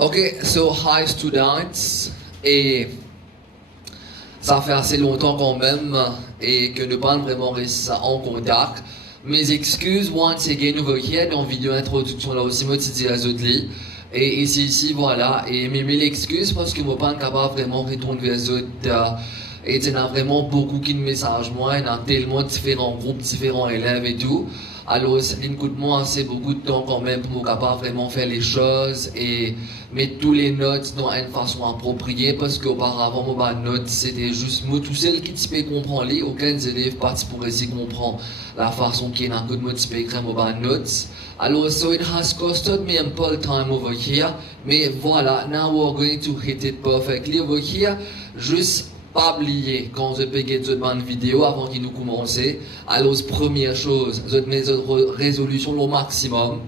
Ok, so hi students, et ça fait assez longtemps quand même et que nous pas vraiment resté en contact. Mes excuses, once again, over here, dans vidéo introduction là aussi, moi tu dis les autres lits. Et ici, voilà, et mes mille excuses parce que moi pas capable vraiment de retourner vers les autres. Et il y a vraiment beaucoup qui me messagent moi, il y a tellement différents groupes, différents élèves et tout. Alors, il coûte moi assez beaucoup de temps quand même pour capable vraiment faire les choses et mettre tous les notes dans une façon appropriée parce qu'auparavant, ma note c'était juste moi tout seul qui peux comprendre les, aucun élève parti pour essayer de comprendre la façon qu'il y a un coup de mot qui peut écrire ma notes. Alors, so it has costed me a little time over here, mais voilà, now we're going to hit it perfectly over here. Juste pas oublier quand je peux get une vidéo avant qu'il nous commence. Alors première chose, je mets votre résolution au maximum.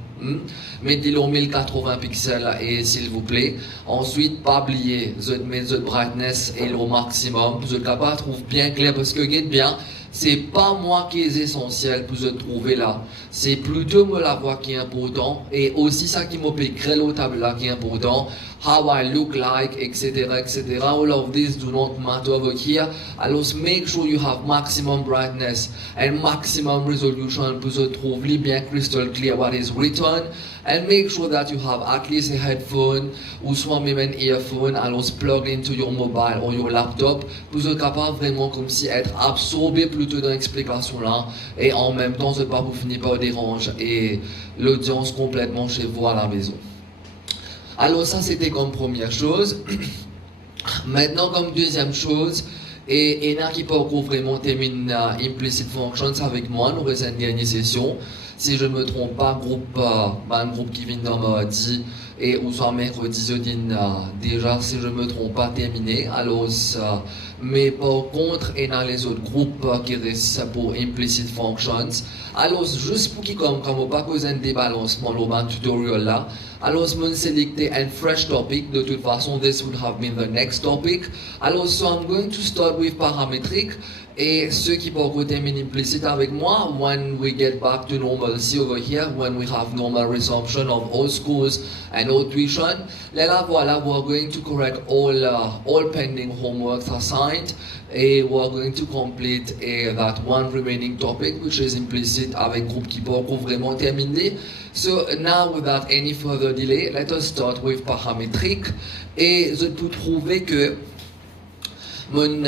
Mettez-le 1080 pixels et s'il vous plaît. Ensuite, pas oublier, je mets votre brightness et au maximum. Vous êtes capable de trouver bien clair parce que get bien. C'est pas moi qui est essentiel pour se trouver là. C'est plutôt moi la voix qui est important et aussi ça qui m'a créé au table là qui est important. How I look like, etc., etc. All of this do not matter over here. Alors make sure you have maximum brightness and maximum resolution pour se trouver bien crystal clear what is written. And make sure that you have at least a headphone ou soit même un earphone, alors plug into your mobile or your laptop pour être capable vraiment comme si être absorbé plutôt dans l'explication là et en même temps ne pas vous finir par déranger et l'audience complètement chez vous à la maison. Alors ça c'était comme première chose. Maintenant comme deuxième chose, et il y en a qui peut encore vraiment terminer Implicit Functions avec moi, nous faisons une dernière session. Si je ne me trompe pas, un groupe qui vient dans mardi et ou soit mercredi, jeudi, déjà, si je ne me trompe pas, terminé. Alors, mais par contre, il y a les autres groupes qui restent pour Implicit Functions. Alors, juste pour qui comme pas cause un débalancement dans le tutoriel là, alors je vais sélectionner un fresh topic. De toute façon, this would have been the next topic. Alors, so I'm going to start with parametric. Et ceux qui peuvent terminer implicit avec moi, when we get back to normalcy over here, when we have normal resumption of all schools and all tuition, là voilà, we're going to correct all pending homeworks assigned, et we're going to complete that one remaining topic, which is implicit avec groupe qui peut vraiment terminer. So now, without any further delay, let us start with parametric. Et je peux trouver que mon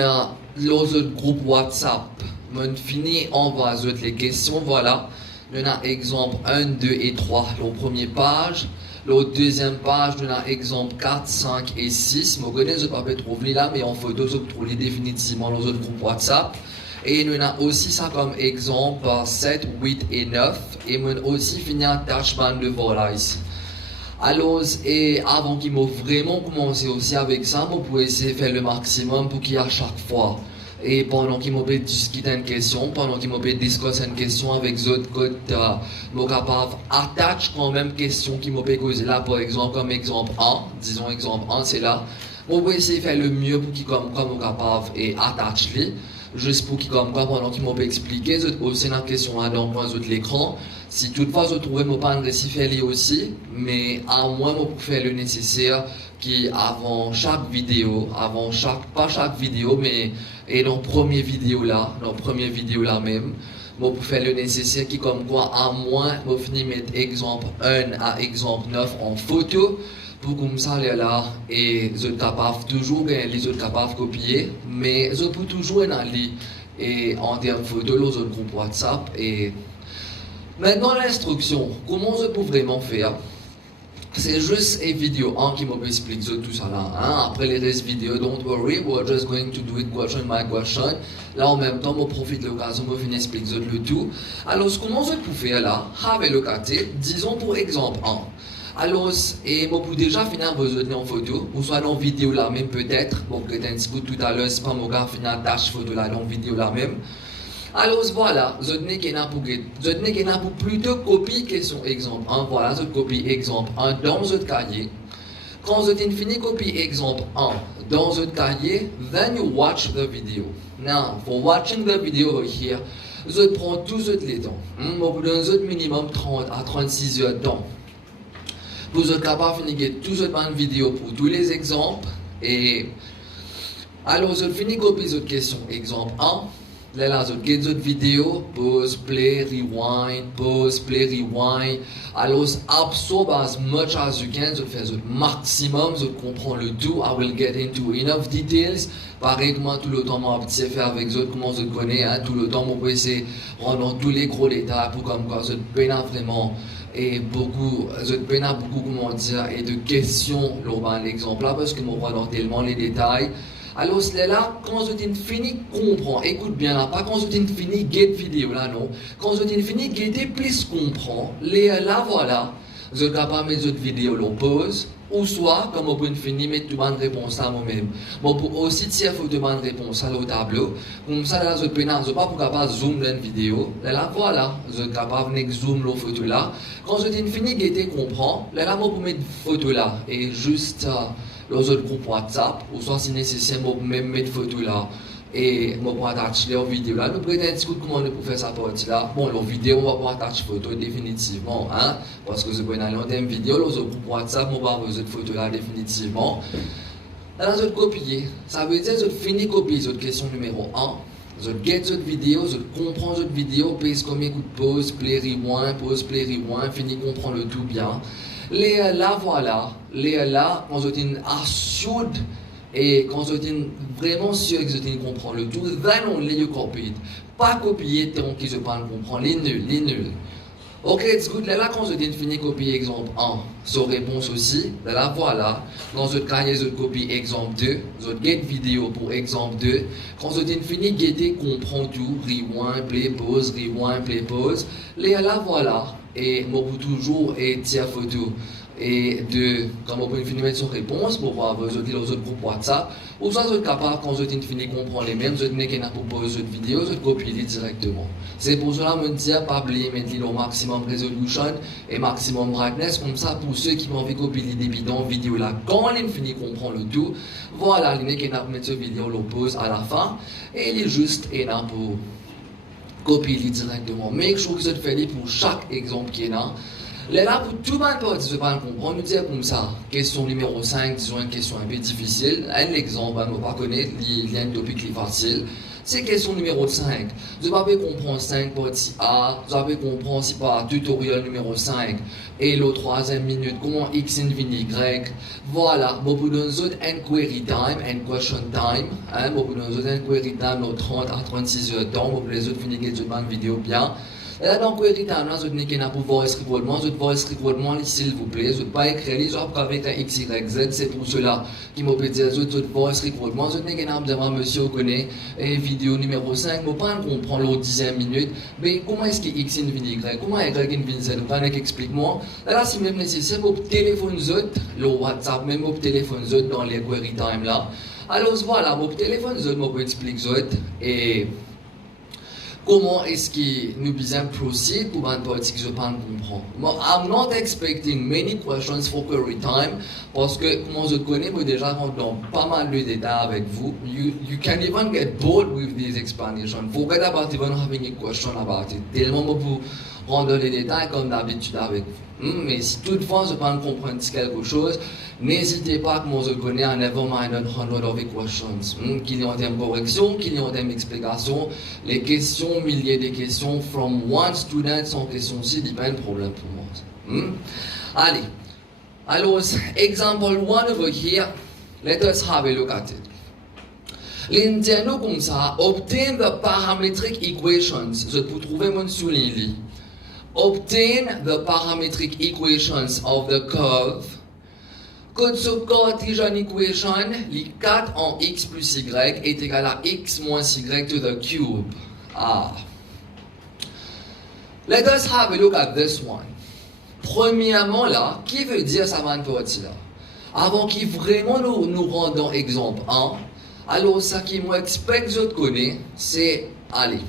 l'autre groupe WhatsApp, mon fini envoie les questions, voilà. On a exemple 1, 2 et 3, la première page. La deuxième page, on a exemple 4, 5 et 6. Je connais, je ne peux pas trouver là, mais en photo, je peux trouver définitivement les autres groupes WhatsApp. Et on a aussi ça comme exemple 7, 8 et 9. Et on aussi fini un attachment de voilà ici. Alors, et avant qu'il m'ait vraiment commencé aussi avec ça, je pouvais essayer de faire le maximum pour qu'il y ait à chaque fois. Et pendant qu'il m'a discuté une question, pendant qu'il m'a discuté une question avec les autres côtés, je suis capable d'attacher quand même question qui m'a posé là, par exemple, comme exemple 1, disons exemple 1, c'est là. Je vais essayer de faire le mieux pour qu'il comme capable et attacher juste pour qu'il comme quoi pendant qu'il m'a expliqué aussi la question là dans l'écran. Si toutefois je trouvais mon pas faire aussi, mais à moins je faire le nécessaire qui avant chaque vidéo, pas chaque vidéo, mais et dans première vidéo là même, je peux faire le nécessaire qui comme quoi à moins je finis mettre exemple 1 à exemple 9 en photo. Pour comme ça là et je capable toujours les autres capables de copier, mais je peux toujours aller et en termes photo les autres groupes WhatsApp. Et maintenant l'instruction, comment je peux vraiment faire? C'est juste une vidéo 1 qui m'explique tout ça là. Hein? Après les restes vidéo, don't worry, we're just going to do it question by question. Là en même temps, je profite de l'occasion pour finir expliquer le tout. Alors comment je peux faire là? Avec le côté, disons pour exemple 1. Alors, et moi pour déjà finir vos autres en photo, ou soit dans vidéo là même peut-être, bon que un petit peu tout à l'heure, c'est pas mon gars finir tâche photo là dans vidéo là même. Alors voilà, je n'ai qu'un pour plutôt copier question exemple 1, voilà, je copie exemple 1 dans votre cahier. Quand je fini copier exemple 1 dans votre cahier, then you watch the video. Now, for watching the video over here, je prends tout les temps. Je vous donne minimum 30 à 36 heures de temps. Vous êtes capable de finir tout ce temps de vidéo pour tous les exemples. Et alors, je finis copier cette question. Exemple 1. Là, je get cette vidéo, pause, play, rewind, pause, play, rewind. Alors, absorb as much as you can, je fais le maximum, je comprends le tout. I will get into enough details. Pareil, comment tout le temps, je vais faire avec eux, comment je connais, hein, tout le temps, je vais essayer de rendre tous les gros détails pour comme quoi je peine vraiment. Et beaucoup, je peine beaucoup, comment dire, et de questions, dans l'exemple là, parce que je vois dans tellement les détails. Alors, c'est là, quand je t'ai fini, comprends. Écoute bien là, pas quand je t'ai fini, get vidéo là, non. Quand je t'ai fini, get plus comprends. Là, voilà, je suis capable de mettre cette vidéo en pause. Ou soit, comme on peut finir, mettre une bonne réponse là moi-même. Bon, pour aussi tirer une bonne réponse là au tableau. Comme ça, là, je peux pas pour capable de zoom dans une vidéo. Là, voilà, je suis capable de zoom la photo là. Quand je t'ai fini, get comprends. Là, je peux mettre une photo là. Et juste, les autres groupes WhatsApp, ou soit si nécessaire, je peux même mettre photo là. Et je peux attacher les vidéos là. Nous prenons un petit coup de comment on peut faire ça partie là. Bon, les vidéos, on va pas attacher photo définitivement, hein. Parce que je peux aller dans une vidéo, les autres groupes WhatsApp, on va avoir besoin de photo là définitivement. Là, je vais copier. Ça veut dire que je finis de copier cette question numéro 1. Je get cette vidéo, je comprends cette vidéo, pèse combien de coups de pause, play, rewind, fini comprendre le tout bien. Là, voilà, là, quand je suis assured et quand je suis vraiment sûr que je comprends le tout, then on les copie. Pas copier tant que je parle comprendre, les nuls. Ok, it's good. Là, quand je fini copier exemple 1, sur réponse aussi, là, voilà. Dans ce cahier, je copie exemple 2, je get vidéo pour exemple 2. Quand je fini guetter, comprends tout, rewind, play, pause, là, voilà. Et moi, pour toujours, et tiens photo. Et de, quand on peut finir mettre son réponse, pour voir les autres groupes WhatsApp, ou soit je suis capable, quand je finis comprendre les mêmes, je n'ai qu'à proposer cette vidéo, je copie directement. C'est pour cela que je me dis, pas oublier mettre le maximum resolution et maximum brightness, comme ça, pour ceux qui ont envie de copier des bidons vidéo là, quand on finit comprendre le tout, voilà, il n'y a qu'à mettre cette vidéo, le pause à la fin, et il est juste énorme pour copier directement. Make sure que je fais pour chaque exemple qui est là. Là, pour tout le monde participer à comprendre, nous dire comme ça, question numéro 5, disons une question un peu difficile. Un exemple, on ne va pas connaître, il y a un topic qui est facile. C'est question numéro 5. Vous avez comprendre 5 partie A, vous avez comprendre si par tutoriel numéro 5 et le 3e minute, comment X invine Y. Voilà, vous pouvez donner un query time, un question time. Vous pouvez donner un query time de 30 à 36 heures de temps, vous pouvez les autres finir une vidéo bien. Là, dans le query time, vous n'avez qu'à pour voice recordement, s'il vous plaît, vous ne pas écrire les autres avec un X, Y, Z, c'est pour cela qui m'a dit, votre voice recordement, vous n'avez qu'à dire, monsieur, vous connaissez, vidéo numéro 5, vous ne pas comprendre l'autre 10e minute, mais comment est-ce que X invine Y, comment Y invine Z, vous pouvez expliquer-moi. Là, si même nécessaire, vous téléphone le WhatsApp, même vous téléphone dans les query time là. Alors voilà, vous téléphone vous expliquer et comment est-ce que nous devons proceed pour une partie que je ne comprends pas. I'm not expecting many questions for query time parce que, comment je connais, moi déjà rentre dans pas mal de détails avec vous. You can even get bored with these explanations. Forget about even having a question about it. Tellement vous rendre les détails comme d'habitude avec vous. Mais si toutefois je peux comprendre quelque chose, n'hésitez pas, comme je connais, à never mind 100 of questions. Qu'il y ait en termes de correction, qu'il y ait en termes d'explication, les questions, milliers de questions, from one student, sans question aussi, n'est pas un problème pour moi. Allez. Alors, example 1 over here, let us have a look at it. L'indiano comme ça, obtain the parametric equations. Je peux trouver mon souligné. Obtain the parametric equations of the curve. Code sur Cartesian equation, les 4 en x plus y est égal à x moins y to the cube. Let us have a look at this one. Premièrement là, qui veut dire ça va partir là? Avant qu'il vraiment nous rendons exemple 1, alors ça qui m'explique que je connais, c'est, allez,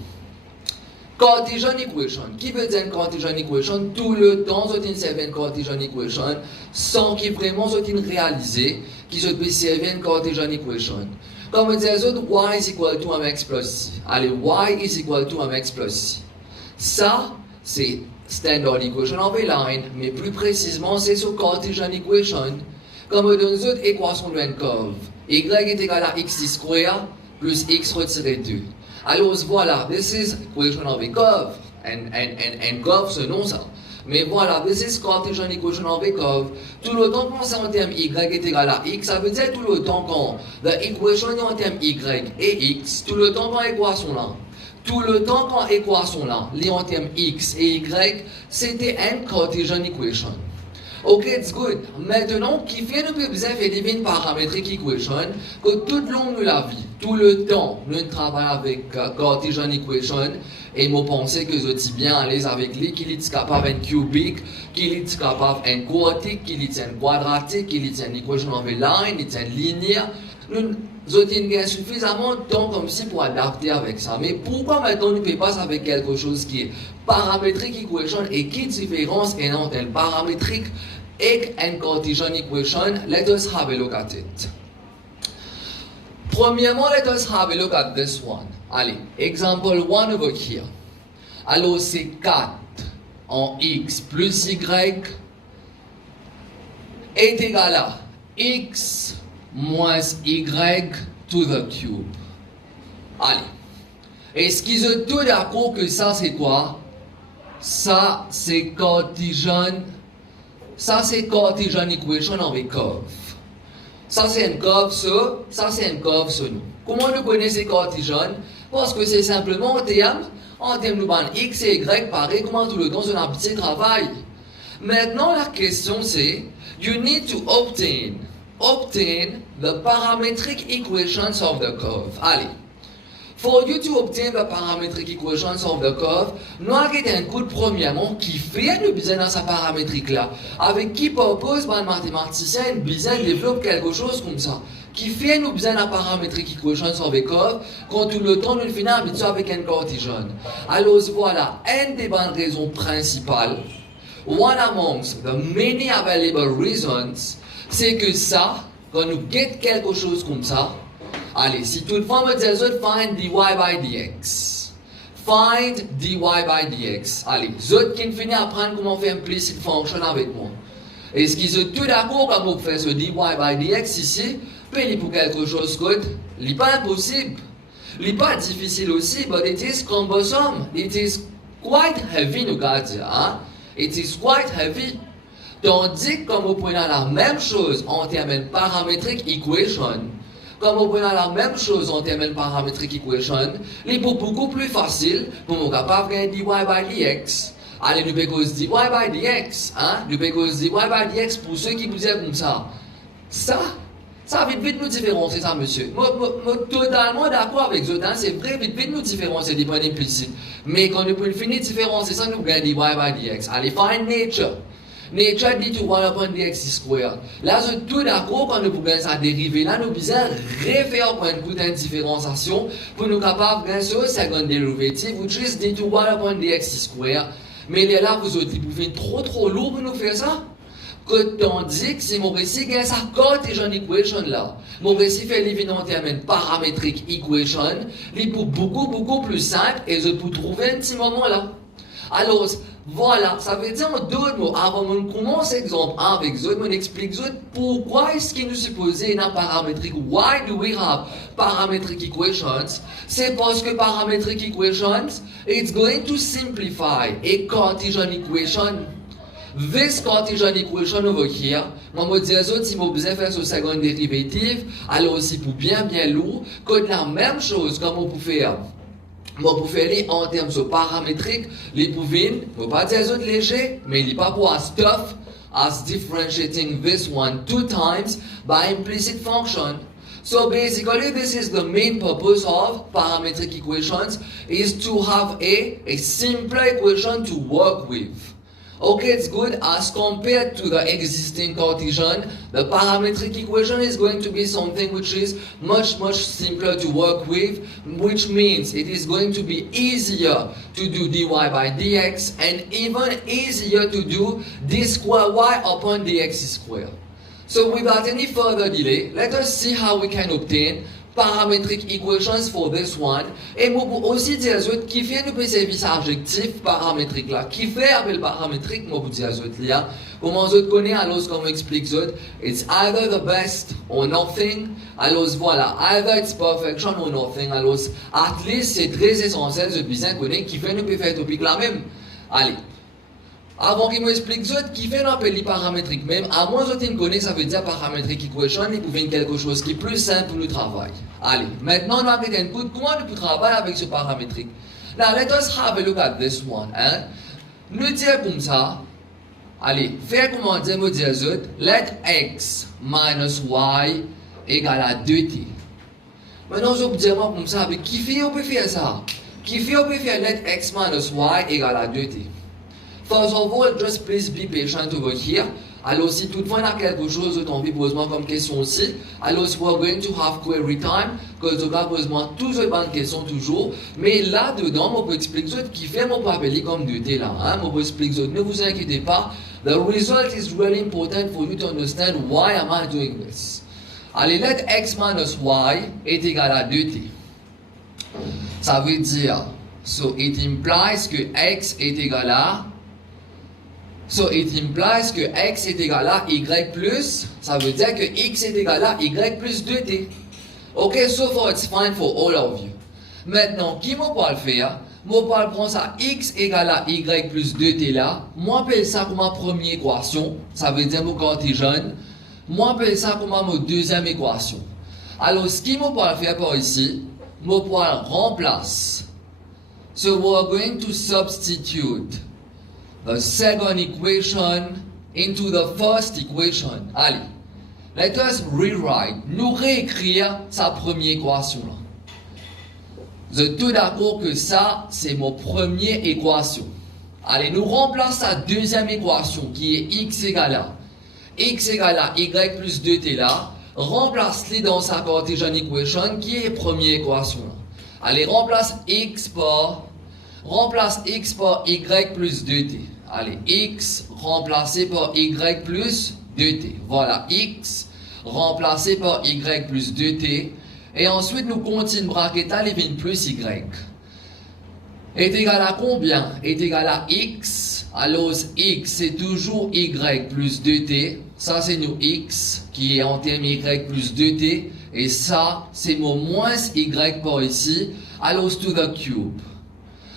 Cartesian equation. Qui veut dire Cartesian equation? Tout le temps, je t'ai servi une Cartesian equation sans qu'il vraiment soit réalisé qu'il se peut servir une Cartesian equation. Comme on dit, y is equal to mx plus c. Allez, y is equal to mx plus c. Ça, c'est standard equation of a line, mais plus précisément, c'est sur Cartesian equation, comme dans une autre équation d'une curve. Y est égal à x square plus x retiré 2. Alors voilà, this is equation of a curve, and curve c'est non ça. Mais voilà, this is Cartesian equation of a curve. Tout le temps qu'on sait en termes y est égal à x, ça veut dire tout le temps qu'on the equation est en termes y et x, tout le temps qu'on équation là. Tout le temps qu'on équation là, les en termes x et y, c'était une Cartesian equation. Ok, it's good. Maintenant, qui fait nous besoin de faire une paramétrique equation que tout le long de la vie, tout le temps, nous travaillons avec Cartesian equation et nous pensons que je suis bien à l'aise avec lui, qu'il est capable d'un cubique, qu'il est capable d'un quartique, qu'il est un quadratique, qu'il est une equation of a line, qu'il est une linéaire. Nous avons suffisamment de temps comme si pour adapter avec ça. Mais pourquoi maintenant nous ne pouvons pas avec quelque chose qui est paramétrique equation et qui différence entre un paramétrique et un Cartesian equation? Let us have a look at it. Premièrement, let us have a look at this one. Allez, example 1 over here. Alors c'est 4 en x plus y est égal à x moins y to the cube. Allez. Est-ce qu'ils sont tous d'accord que ça c'est quoi? Ça c'est Cartesian. Ça c'est Cartesian equation of a curve. Ça c'est une curve sur, ça c'est une curve sur nous. Comment nous connaissons Cartesian? Parce que c'est simplement en termes nous ban x et y pareil, comment tout le temps c'est un petit travail. Maintenant la question c'est, you need to obtain the parametric equations of the curve. Allez. For you to obtain the parametric equations of the curve, nous avons un coup de premièrement qui fait le besoin dans sa paramétrique là. Avec qui propose un mathématicien besoin développe quelque chose comme ça. Qui fait nous besoin la parametric equations of a curve quand tout le temps nous finissons habitué avec un Cartesian. Alors voilà, une des bonnes raisons principales, one amongst the many available reasons, c'est que ça, quand nous get quelque chose comme ça, allez, si toutefois me disait find dy by dx. Find dy by dx. Allez, autres qui finissent à apprendre comment faire implicit function avec moi. Est-ce qu'ils sont tous d'accord quand vous faites ce dy by dx ici? Puis pour quelque chose d'autre, il n'est pas impossible. Il n'est pas difficile aussi, but it is cumbersome. It is quite heavy, nous allons dire. Hein? It is quite heavy. Tandis que comme vous prenez la même chose en termes de parametric equation, comme vous prenez la même chose en termes de parametric equation, il est beaucoup plus facile pour nous capable de gagner dy by dx. Allez, nous pouvons dy by dx. Hein? Nous pouvons dy by dx pour ceux qui vous disent comme ça. Ça vite nous différencier ça, monsieur. Moi, totalement d'accord avec vous, hein? C'est vrai, vite nous différencier des points implicites. Mais quand nous pouvons finir différencier ça, nous gagnons dy by dx. Allez, find nature. Nature dit to 1 upon dx square. Là, je suis tout d'accord quand nous pouvons ça dériver. Là, nous besoin refaire pour une différenciation pour nous capables de gagner ce second derivative, which is d to 1 upon dx square. Mais là, vous pouvez trop lourd pour nous faire ça. Que tandis que si mon récit gagne sa Cartesian equation là, mon récit fait l'évident en termes paramétrique equation, il est beaucoup plus simple et je peux trouver un petit moment là. Alors, voilà, ça veut dire en d'autres mots, avant qu'on commence l'exemple avec eux, on explique pourquoi est-ce qu'il nous supposé un paramétrique. Why do we have parametric equations? C'est parce que parametric equations, it's going to simplify a Cartesian equation. This Cartesian equation over here, moi me dis si vous besoin faire ce second dérivative, alors aussi pour bien lourd, que la même chose comme on peut faire. Moi, pour faire les en termes de paramétriques, les pouvines, ne faut pas dire autres léger, mais il n'est pas pour as tough as differentiating this one 2 times by implicit function. So basically, this is the main purpose of parametric equations, is to have a simpler equation to work with. Okay, it's good. As compared to the existing Cartesian, the parametric equation is going to be something which is much simpler to work with, which means it is going to be easier to do dy by dx and even easier to do d square y upon dx square. So without any further delay, let us see how we can obtain parametric equations for this one. Et moi aussi dire aux autres qui fait nous service adjectif paramétrique là, qui fait appel paramétrique, moi vous dire aux autres là, comment vous connaissez alors comme explique aux autres, it's either the best or nothing. Alors voilà, either it's perfection or nothing. Alors at least c'est très essentiel de bien connaître qui fait nous faire topic là même. Allez. Avant qu'il m'explique qui fait l'appel paramétrique même, à moins que tu connais, ça veut dire paramétrique equation, il pouvait quelque chose qui est plus simple pour le travail. Allez, maintenant on va mettre un coup de comment on peut travailler avec ce paramétrique. Now let us have a look at this one. Hein? Nous dire comme ça, allez, faire comment dire, me dire let x minus y égale à 2t. Maintenant je peux dire comme ça, avec qui fait on peut faire ça? Qui fait on peut faire let x minus y égale à 2t? First of all, just please be patient over here. Alors, si toutefois il y a quelque chose que tu as envie de poser comme question aussi, alors we're going to have query time, que tu vas poser toutes les bonnes questions toujours. Mais là-dedans, on peut expliquer ce qui fait mon papier comme 2T là. Hein? On peut expliquer, ne vous inquiétez pas. The result is really important for you to understand why am I doing this. Allez, let x minus y est égal à 2T. Ça veut dire, so it implies que x est égal à So it implies que x est égal à y plus, ça veut dire que x est égal à y plus 2t. Ok, so far it's fine for all of you. Maintenant, qui m'a pas le faire? Moi, pas prendre ça x égale à y plus 2t là. Moi, appelle ça comme ma première équation. Ça veut dire que quand tu es jeune, moi, appelle ça comme ma deuxième équation. Alors, ce qui m'a pas le faire par ici, moi, pas remplace. So we're going to substitute the second equation into the first equation. Allez, let us rewrite, nous réécrire sa première équation là. Vous êtes tout d'accord que ça, c'est mon première équation. Allez, nous remplaçons sa deuxième équation qui est x égale à y plus 2t là. Remplace-les dans sa Cartesian equation qui est première équation là. Allez, remplace x par y plus 2t. Allez, x remplacé par y plus 2t. Voilà, x remplacé par y plus 2t. Et ensuite, nous continuons braquetage et plus y. Est égal à combien? Est égal à x. Alors, x, c'est toujours y plus 2t. Ça, c'est nous x, qui est en termes y plus 2t. Et ça, c'est mon moins y par ici. Alors, to the cube.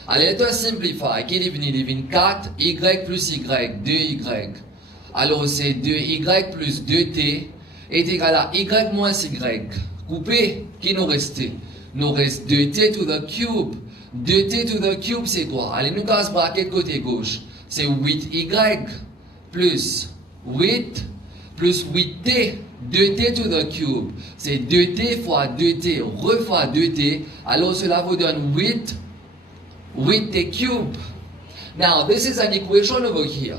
Allez, let us simplify. Qui est venu 4, y plus y, 2y. Alors, c'est 2y plus 2t est égal à y moins y. Coupé, qui nous reste? Nous reste 2t to the cube. 2t to the cube, c'est quoi? Allez, nous casse bracket côté gauche. C'est 8y plus 8 plus 8t. 2t to the cube. C'est 2t fois 2t fois 2t. Alors, cela vous donne 8t cube. Now, this is an equation over here.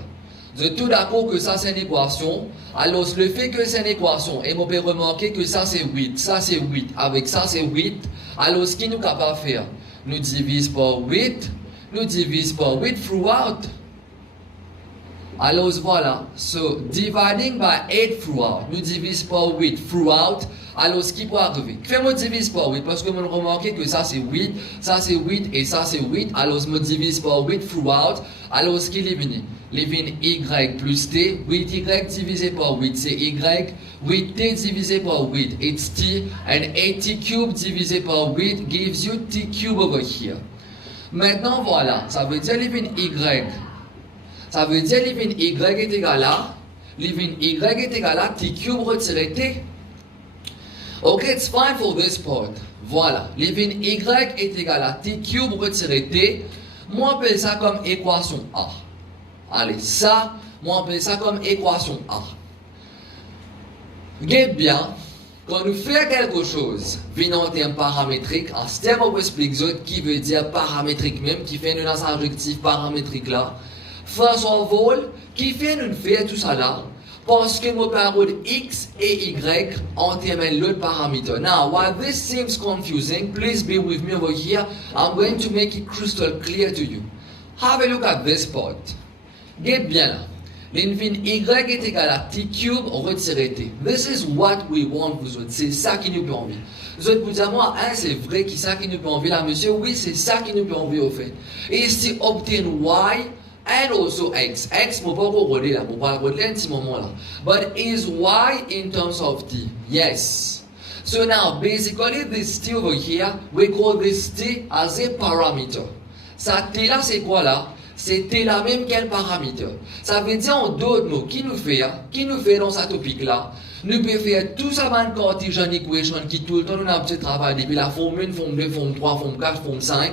Vous êtes tout d'accord que ça c'est une équation. Alors, le fait que c'est une équation, et on peut remarquer que ça c'est 8, avec ça c'est 8. Alors, ce qu'il nous capable de faire, nous divise par 8 throughout. Alors, voilà. So, dividing by 8 throughout, nous divise par 8 throughout. Alors, ce qui peut arriver, fais-moi divise par 8, parce que vous remarquez que ça c'est 8 et ça c'est 8. Alors, je me divise par 8 throughout. Alors, ce qui est venu? Les y plus t, 8y divisé par 8, c'est y, 8t divisé par 8, it's t, and 8t cube divisé par 8 gives you t cube over here. Maintenant, voilà, ça veut dire les y. Ça veut dire les y est égal à, t cube retiré t. Ok, it's fine for this part. Voilà, les y est égal à t cube retiré t. Moi, on appelle ça comme équation A. Allez, ça, moi, on appelle ça comme équation A. Regardez bien, quand nous faisons quelque chose, venant en termes paramétriques, en termes on explique qui veut dire paramétrique même, qui fait un adjectif paramétrique là. First of all, qui fait nous faire tout ça là, parce que nos paroles x et y en termes l'autre paramètre. Now, while this seems confusing, please be with me over here. I'm going to make it crystal clear to you. Have a look at this part. Get bien là. L'infin y est égal à t cube retiré t. This is what we want, vous autres. C'est ça qui nous peut envie. Vous autres, vous dites, moi, hein, c'est vrai qui ça qui nous peut envie là, monsieur? Oui, c'est ça qui nous peut envie au fait. Et ici, obtain y and also x. X, je ne vais pas regarder là, je ne vais pas regarder un petit moment là. But is y in terms of t? Yes. So now, basically, this t over here, we call this t as a parameter. Ça t là, c'est quoi là? C'est t là même quel paramètre. Ça veut dire en d'autres mots, qui nous fait dans ce topic là? Nous pouvons faire tout ça dans le Cartesian equation qui tout le temps nous a un petit travail depuis la forme 1, forme 2, forme 3, forme 4, forme 5.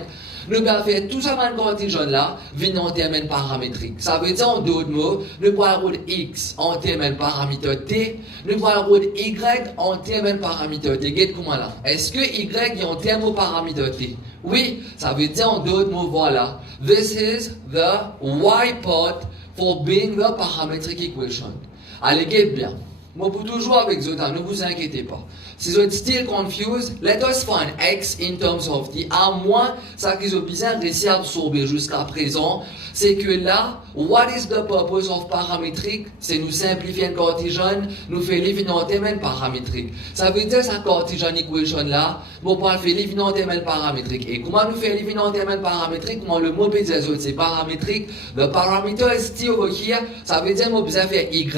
Nous pouvons faire tout ça dans le Cartesian là, venant en termes paramétriques. Ça veut dire en d'autres mots, nous pouvons avoir x en termes paramètre t, nous pouvons avoir y en termes paramètre t. Regardez comment là. Est-ce que y est en termes paramètre t? Oui, ça veut dire en d'autres mots, voilà. This is the y part for being the parametric equation. Allez, regardez bien. Moi, pour toujours avec Zota, ne vous inquiétez pas. Si vous êtes still confused, let us find x in terms of t. À moins, ça qu'ils ont bien réussi à absorber jusqu'à présent, c'est que là, what is the purpose of parametric? C'est nous simplifier un Cartesian, nous faire l'événement en termes paramétriques. Ça veut dire ça Cartesian equation là, on peut faire l'événement en termes paramétriques. Et comment nous faire l'événement en termes paramétriques? Comment le mot peut dire c'est paramétrique? The parameter is t over here, ça veut dire qu'on peut faire y,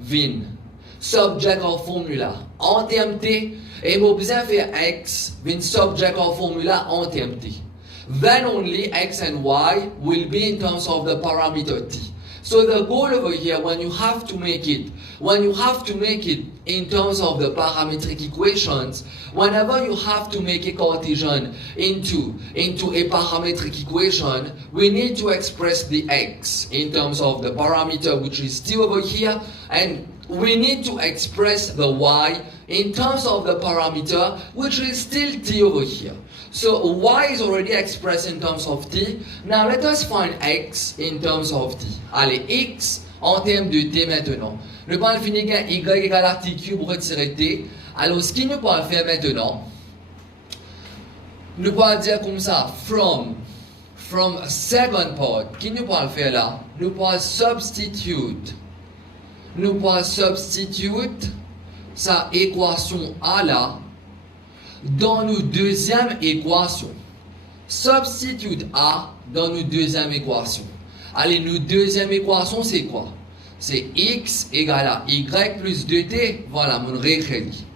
vin. Subject of formula en termes t, et moi besoin faire x, bin subject of formula en termes t. Then only x and y will be in terms of the parameter t. So the goal over here, when you have to make it in terms of the parametric equations, whenever you have to make a Cartesian into a parametric equation, we need to express the x in terms of the parameter, which is t over here, and we need to express the y in terms of the parameter, which is still t over here. So y is already expressed in terms of t. Now let us find x in terms of t. Allez, x en termes de t maintenant. Nous allons finir qu'un y égale à t cube retirer t. Alors ce qu'il nous peut faire maintenant, nous pouvons dire comme ça, from second part, qui nous peut faire là, nous pouvons substitute sa équation A là dans nos deuxième équation. Substitute A dans nos deuxième équation. Allez, nos deuxième équation c'est quoi? C'est x égale à y plus 2t. Voilà, mon réécrit.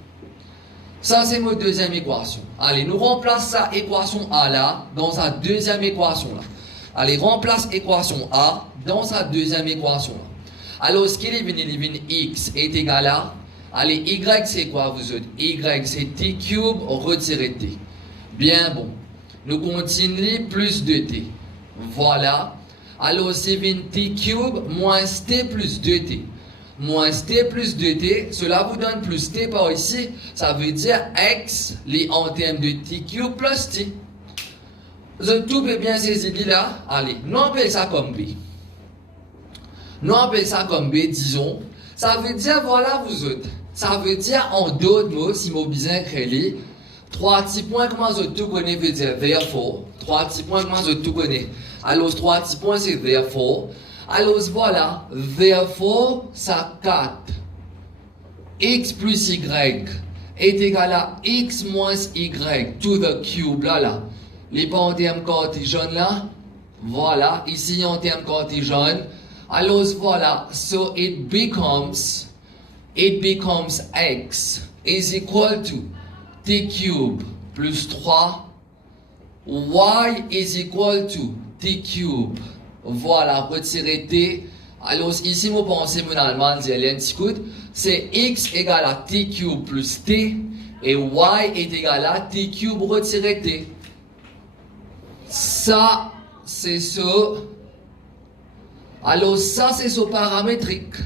Ça c'est notre deuxième équation. Allez, nous remplace sa équation A là dans sa deuxième équation là. Allez, remplace équation A dans sa deuxième équation là. Alors, ce qu'il est venu, x est égal à, allez, y c'est quoi vous autres? Y c'est t cube retiré t. Bien bon. Nous continuons plus 2t. Voilà. Alors, c'est venu t cube moins t plus 2t. Moins t plus 2t, cela vous donne plus t par ici. Ça veut dire x, les en termes de t cube plus t. Vous avez tout bien saisi là. Allez, nous appelons ça comme b. Nous appelons ça comme B, disons. Ça veut dire, voilà vous autres. Ça veut dire, en d'autres mots, si vous bien créé, trois petits points, comment vous tout connaissez, veut dire therefore. Trois petits points, comment vous tout connaissez. Alors, trois petits points, c'est therefore. Alors, voilà. Therefore, ça 4. X plus Y est égal à X moins Y to the cube, là. Les pas en termes cartésiens, là. Voilà. Ici, en termes cartésiens. Alors voilà, so it becomes x is equal to t cube plus 3, y is equal to t cube. Voilà, retirer t. Alors ici, vous pensez mon allemand, c'est x égale à t cube plus t, et y est égal à t cube retirer t. Ça, c'est ça. Alors ça c'est ce paramétrique.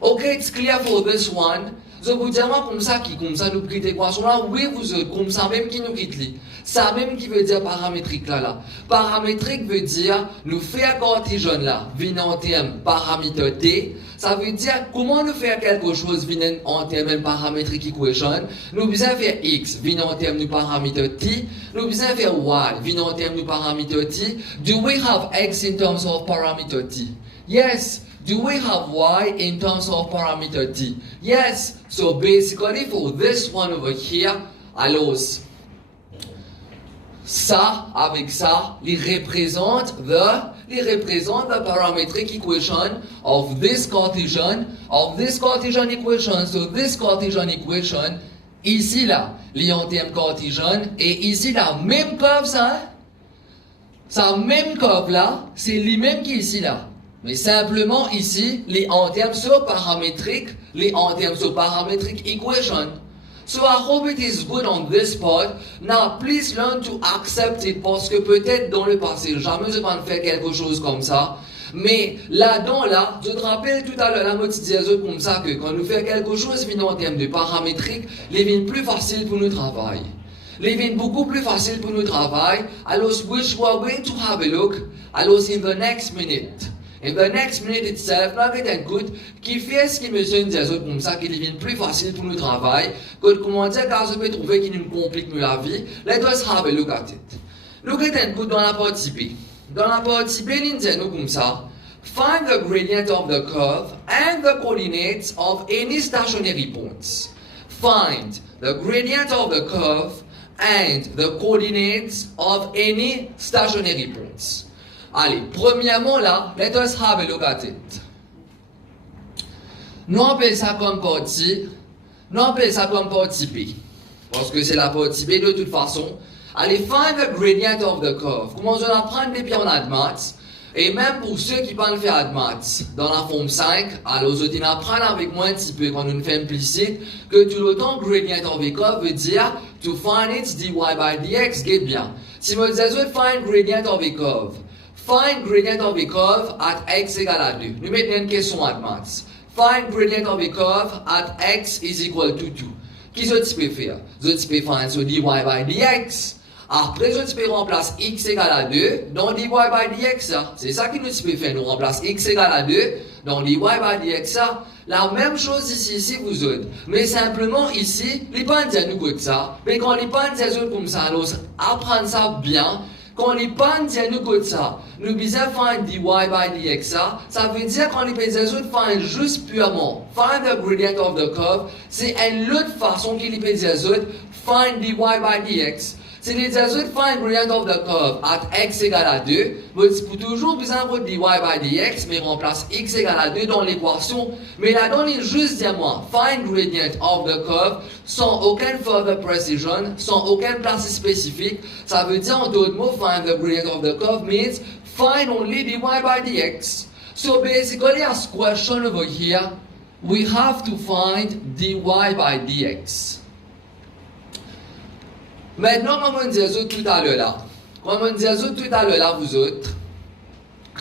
Ok, it's clear for this one. Je vous dis moi comme ça nous quitte l'équation là, oui vous êtes comme ça même qui nous quitte li. Ça même qui veut dire paramétrique là. Paramétrique veut dire nous faire Cartesian là, venant en termes paramètre t. Ça veut dire comment nous faire quelque chose venant en termes paramétrique equation. Nous besoin faire x venant en termes de paramètre t. Nous besoin faire y venant en termes de paramètre t. Do we have x in terms of parameter t? Yes. do we have y in terms of parameter t? Yes. So basically for this one over here, alors ça avec ça, les représente the parametric equation of this Cartesian equation. So this Cartesian equation, ici là, les en termes Cartesian, et ici la même curve ça, sa même curve là, c'est les mêmes qui ici là. Mais simplement ici, les en termes sur paramétrique equation. So I hope it is good on this part. Now please learn to accept it parce que peut-être dans le passé, jamais je vais faire quelque chose comme ça. Mais là-dedans, là, je te rappelle tout à l'heure, la mode disait comme ça que quand nous faisons quelque chose en termes de paramétrique, les vignes plus faciles pour nous travailler. Les vignes beaucoup plus faciles pour nous travailler. Alors, which we are going to have a look. Alors, in the next minute. In the next minute itself, là, c'est un coup qui fait ce qui me sonne des autres comme ça, qui devient plus facile pour nous travailler, que comment dire, car je peux trouver qui nous complique la vie. Let us have a look at it. Look at un coup dans la partie B. Dans la partie B, nous disons comme ça, find the gradient of the curve and the coordinates of any stationary points. Find the gradient of the curve and the coordinates of any stationary points. Allez, premièrement là, let us have a look at it. Nous appelons ça comme partie B. Parce que c'est la partie B de toute façon. Allez, find the gradient of the curve. Comment on apprend depuis en ADMATS. Et même pour ceux qui parlent faire ADMATS dans la forme 5, alors vous apprenez avec moi un petit peu quand on fait implicite que tout le temps gradient of the curve veut dire to find its dy by dx, get bien. Si vous dites find gradient of the curve, find gradient of the curve at x égale à 2. Nous mettons une question ADMATS. Find gradient of the curve at x is equal to 2. Qu'est-ce que tu peux faire? Tu peux find so dy by dx. Après, tu peux remplacer x égale à 2 dans dy by dx. C'est ça que nous peut faire. Nous remplace x égale à 2 dans dy by dx. La même chose ici vous autres. Mais simplement ici, les pas dire nous comme ça. Mais quand les pas dire comme ça, nous apprendre ça bien. Quand les pas dire nous comme ça, nous besoin find dy by dx. Ça veut dire quand les pas dire find juste purement find the gradient of the curve, c'est une autre façon qu'ils peut dire find dy by dx. C'est les autres find gradient of the curve at x égale à 2, mais pour toujours besoin de dy by dx, mais remplace x égale à 2 dans l'équation. Mais là-dedans, il juste dire moi, find gradient of the curve, sans aucun further precision, sans aucun place spécifique. Ça veut dire en d'autres mots, find the gradient of the curve means find only dy by dx. So basically, as question over here, we have to find dy by dx. Maintenant, comme on disait tout à l'heure là, vous autres,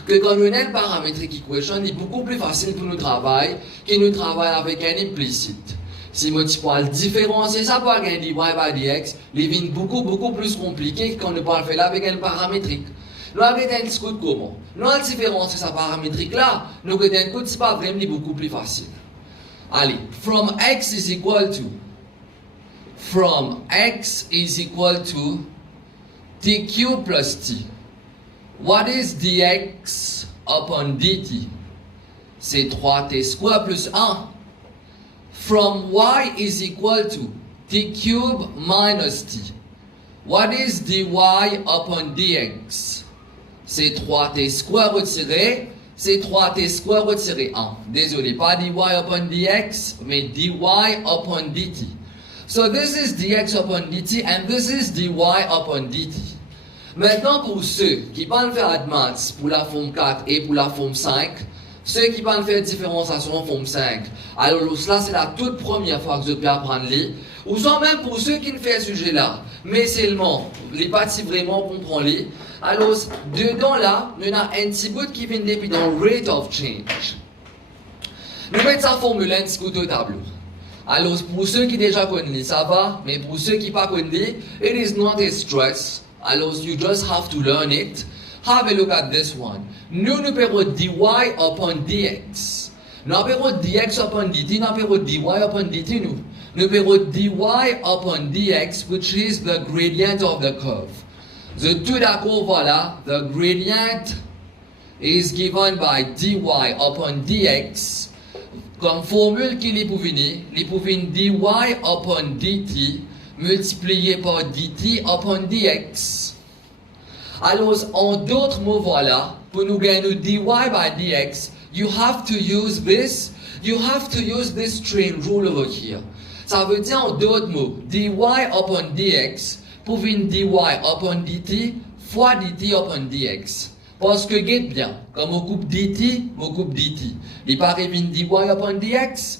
que quand on a une parametric equation, il est beaucoup plus facile pour nous travailler que nous travaillons avec un implicite. Si moi tu parles différencier ça par un dy by dx, les vignes beaucoup plus compliqué que quand nous parlons là avec un paramétrique. Nous avons un discours comment? Nous avons différencier ça paramétrique là, nous avons un coup c'est pas vraiment beaucoup plus facile. Allez, from x is equal to t cube plus t. What is dx upon dt? C'est 3t square plus 1. From y is equal to t cube minus t. What is dy upon dx? C'est 3t square retiré. C'est 3t square retiré 1. Désolé, pas dy upon dx, mais dy upon dt. So this is dx upon dt and this is dy upon dt. Maintenant, pour ceux qui peuvent faire ADMATS pour la forme 4 et pour la forme 5, ceux qui peuvent faire différenciation en forme 5, alors là, c'est la toute première fois que je peux apprendre les. Ou soit même pour ceux qui ne font ce sujet-là, mais seulement, les parties vraiment comprennent les. Alors, dedans là, nous avons un petit bout qui vient depuis dans rate of change. Nous mettons sa formule un petit coup au tableau. Alors, pour ceux qui déjà connaissent, ça va, mais pour ceux qui ne connaissent pas, it is not a stress. Alors, you just have to learn it. Have a look at this one. Nous payons dy upon dx. Nous payons dx upon dt, nous payons dy upon dt, nous payons dy upon dx, which is the gradient of the curve. Tout d'accord, voilà, the gradient is given by dy upon dx. Comme formule qui est pour venir dy upon dt multiplié par dt upon dx. Alors, en d'autres mots, voilà, pour nous gagner dy by dx, you have to use this train rule over here. Ça veut dire en d'autres mots, dy upon dx pour venir dy upon dt fois dt upon dx. Parce que, guette bien, comme on coupe dt, on coupe dt. Il paraît venir dy upon dx,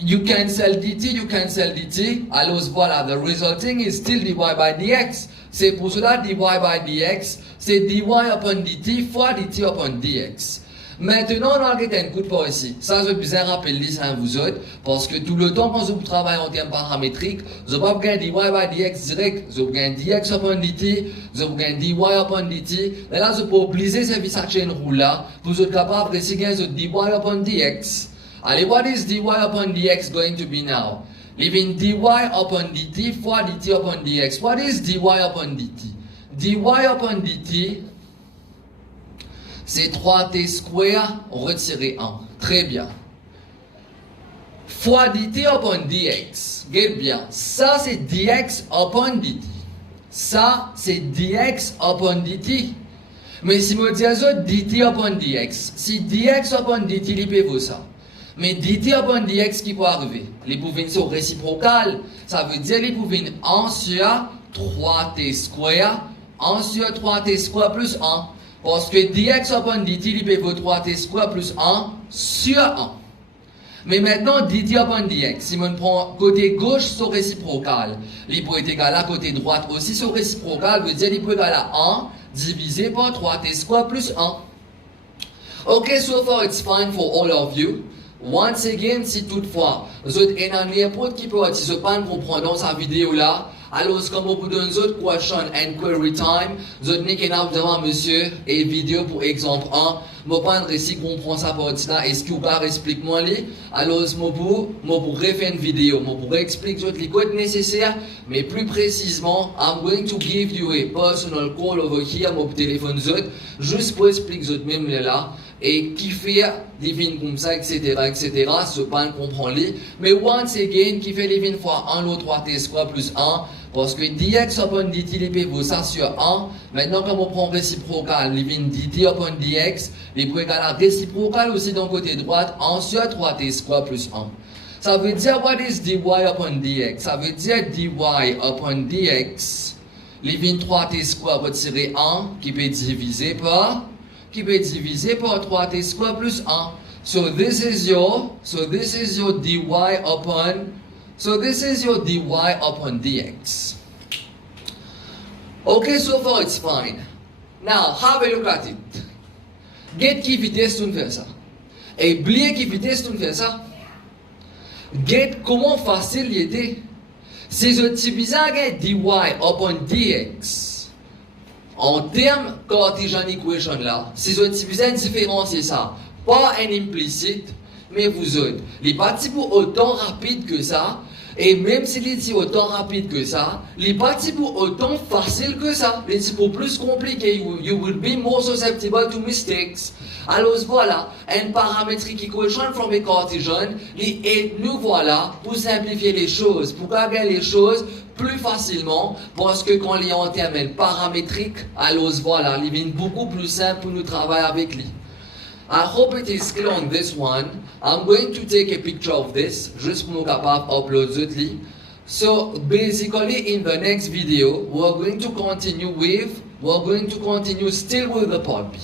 you cancel dt, alors voilà, the resulting is still dy by dx. C'est pour cela dy by dx, c'est dy upon dt fois dt upon dx. Maintenant, on va regarder un coup de pas ici. Ça, je vais bien rappeler ça à vous autres, parce que tout le temps, quand vous travaillez en termes paramétriques, vous n'avez pas gagné dy by dx direct, vous avez gagné dx upon dt, vous avez gagné dy upon dt. Mais là, vous pouvez obliger cette chaîne roule là, pour vous être capable de gagner dy upon dx. Allez, what is dy upon dx going to be now? Leaving dy upon dt fois dt upon dx. What is dy upon dt? Dy upon dt, c'est 3t square retiré 1. Très bien. Fois dt upon dx. Get bien. Ça, c'est dx upon dt. Ça, c'est dx upon dt. Mais si je dis dt upon dx, si dx upon dt, il peut ça. Mais dt upon dx qui peut arriver? Les pouvines sont réciprocales. Ça veut dire les pouvines 1 sur 3t square, 1 sur 3t square plus 1. Parce que dx upon dt, il peut vaut 3t square plus 1 sur 1. Mais maintenant, dt upon dx, si on prend côté gauche, c'est réciprocal. Il peut être égal à côté droite aussi, c'est réciprocal, veut dire il peut être égal à 1 divisé par 3t square plus 1. Okay, so far it's fine for all of you. Once again, si toutefois, vous êtes n'importe qui peut si vous pas comprendre sa vidéo là, alors comme vous donne une autre question and query time, vous êtes devant monsieur et vidéo pour exemple 1, moi pas si comprendre sa partie là, est-ce que vous pouvez expliquer-moi les, alors moi pour refaire une vidéo, moi pour expliquer les codes nécessaires, mais plus précisément, I'm going to give you a personal call over here, mon téléphone juste pour expliquer même là. Et qui fait des vignes comme ça, etc., ce pas comprendre les. Mais once again, qui fait les vignes fois 1 l'autre 3t square plus 1, parce que dx upon dt, les p vaut ça sur 1. Maintenant, comme on prend réciprocal, les vignes dt upon dx, les points égal à réciprocal aussi dans le côté droite, 1 sur 3t square plus 1. Ça veut dire, what is dy upon dx? Ça veut dire dy upon dx, les vignes 3t square retiré 1, qui peut diviser par 3t square plus 1. So this is your dy upon dx. Okay, so far it's fine. Now, have a look at it. Get qui vitesse tu fais ça. Et oubliez qui vitesse tu fais ça. Get comment facile il était. Si je utilise dy upon dx, en termes Cartesian equation là, si vous utilisez une différence, c'est ça, pas un implicite, mais vous autres, les parties pour autant rapide que ça, et même si les petits autant rapide que ça, les parties pour autant facile que ça, les petits pour plus compliqué, you will be more susceptible to mistakes. Alors voilà, un parametric equation from a Cartesian, et nous voilà pour simplifier les choses, pour gagner les choses plus facilement, parce que quand les en termes paramétriques, alors voilà, il devient beaucoup plus simple pour nous travailler avec lui. I hope it is clear on this one. I'm going to take a picture of this, just pour nous capable upload it. So basically in the next video, we're going to continue still with the part B.